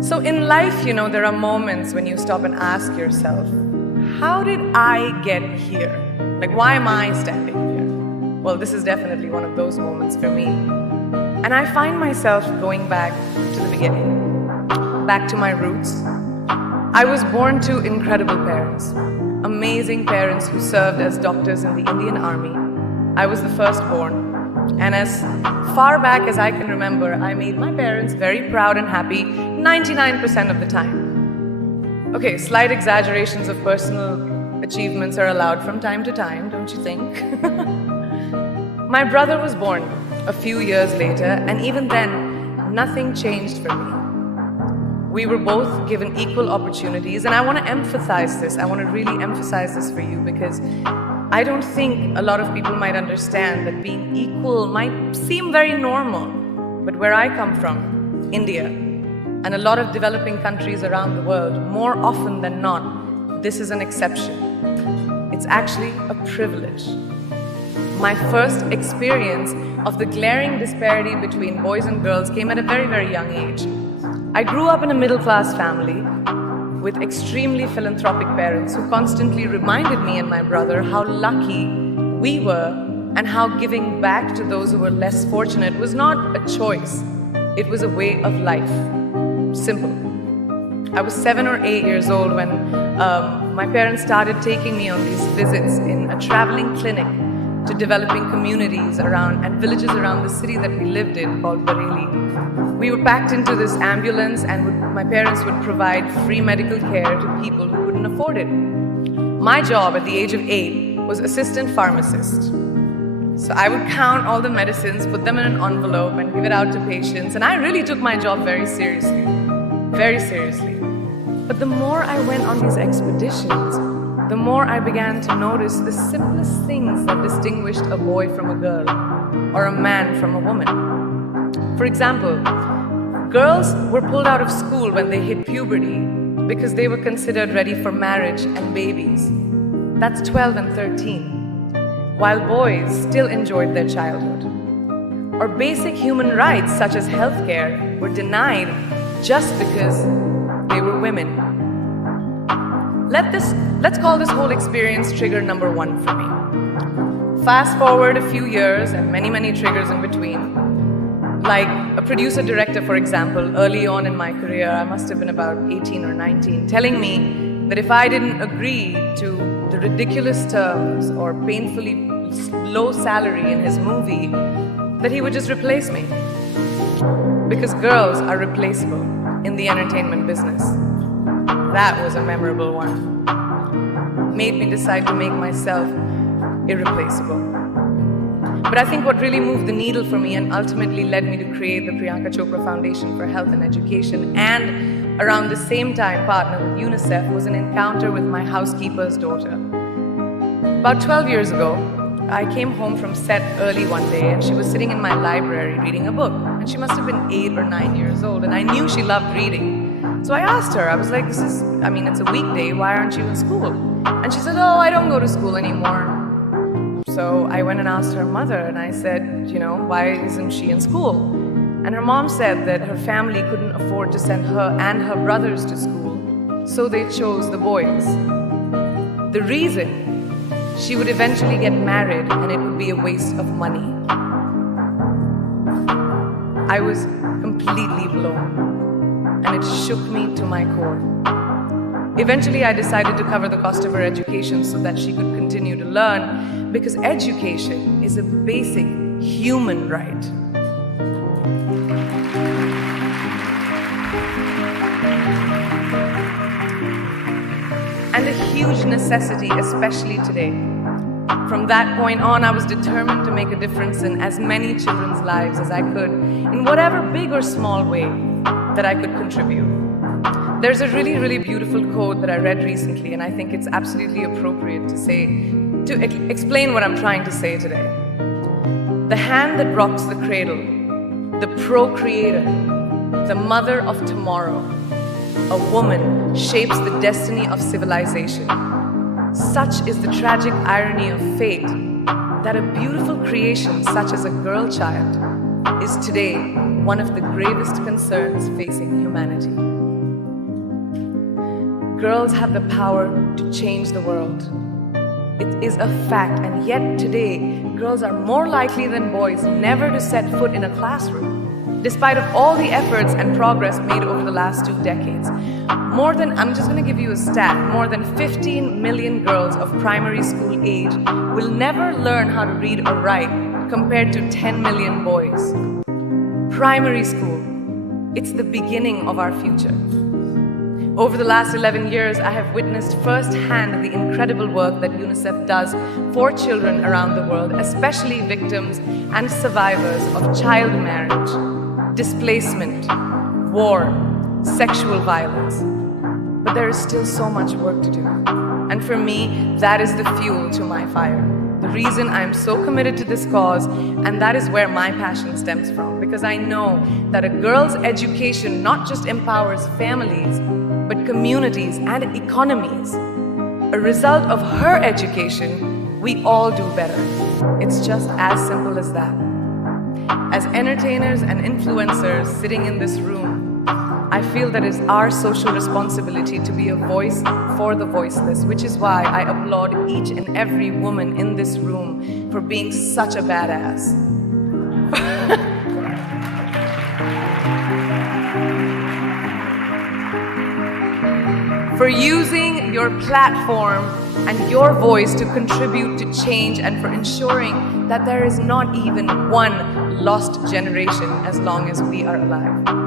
So in life, there are moments when you stop and ask yourself, how did I get here? Like, why am I standing here? Well, this is definitely one of those moments for me. And I find myself going back to the beginning, back to my roots. I was born to incredible parents, amazing parents who served as doctors in the Indian Army. I was the firstborn. And as far back as I can remember, I made my parents very proud and happy 99% of the time. Okay, slight exaggerations of personal achievements are allowed from time to time, don't you think? My brother was born a few years later, and even then, nothing changed for me. We were both given equal opportunities, and I want to emphasize this. I want to really emphasize this for you because I don't think a lot of people might understand that being equal might seem very normal. But where I come from, India, and a lot of developing countries around the world, more often than not, this is an exception. It's actually a privilege. My first experience of the glaring disparity between boys and girls came at a very, very young age. I grew up in a middle-class family with extremely philanthropic parents who constantly reminded me and my brother how lucky we were and how giving back to those who were less fortunate was not a choice. It was a way of life. Simple. I was 7 or 8 years old when my parents started taking me on these visits in a traveling clinic to developing communities around and villages around the city that we lived in called Bareilly. We were packed into this ambulance and my parents would provide free medical care to people who couldn't afford it. My job at the age of 8 was assistant pharmacist. So I would count all the medicines, put them in an envelope and give it out to patients, and I really took my job very seriously. Very seriously. But the more I went on these expeditions, the more I began to notice the simplest things that distinguished a boy from a girl or a man from a woman. For example, girls were pulled out of school when they hit puberty because they were considered ready for marriage and babies. That's 12 and 13, while boys still enjoyed their childhood. Or basic human rights such as healthcare were denied just because they were women. Let's call this whole experience trigger number 1 for me. Fast forward a few years and many, many triggers in between. Like a producer-director, for example, early on in my career, I must have been about 18 or 19, telling me that if I didn't agree to the ridiculous terms or painfully low salary in his movie, that he would just replace me. Because girls are replaceable in the entertainment business. That was a memorable one. Made me decide to make myself irreplaceable. But I think what really moved the needle for me and ultimately led me to create the Priyanka Chopra Foundation for Health and Education and around the same time partner with UNICEF was an encounter with my housekeeper's daughter. About 12 years ago, I came home from set early one day and she was sitting in my library reading a book. And she must have been 8 or 9 years old and I knew she loved reading. So I asked her, I was like, it's a weekday, why aren't you in school? And she said, oh, I don't go to school anymore. So I went and asked her mother and I said, why isn't she in school? And her mom said that her family couldn't afford to send her and her brothers to school, so they chose the boys. The reason, she would eventually get married and it would be a waste of money. I was completely blown and it shook me to my core. Eventually, I decided to cover the cost of her education so that she could continue to learn, because education is a basic human right. And a huge necessity, especially today. From that point on, I was determined to make a difference in as many children's lives as I could, in whatever big or small way that I could contribute. There's a really, really beautiful quote that I read recently, and I think it's absolutely appropriate to explain what I'm trying to say today. The hand that rocks the cradle, the procreator, the mother of tomorrow, a woman shapes the destiny of civilization. Such is the tragic irony of fate that a beautiful creation such as a girl child is today one of the gravest concerns facing humanity. Girls have the power to change the world. It is a fact, and yet today, girls are more likely than boys never to set foot in a classroom, despite of all the efforts and progress made over the last 2 decades. I'm just going to give you a stat, more than 15 million girls of primary school age will never learn how to read or write compared to 10 million boys. Primary school, it's the beginning of our future. Over the last 11 years, I have witnessed firsthand the incredible work that UNICEF does for children around the world, especially victims and survivors of child marriage, displacement, war, sexual violence. But there is still so much work to do. And for me, that is the fuel to my fire. The reason I am so committed to this cause, and that is where my passion stems from, because I know that a girl's education not just empowers families, but communities and economies. A result of her education, we all do better. It's just as simple as that. As entertainers and influencers sitting in this room, I feel that it's our social responsibility to be a voice for the voiceless, which is why I applaud each and every woman in this room for being such a badass. For using your platform and your voice to contribute to change, and for ensuring that there is not even one lost generation as long as we are alive.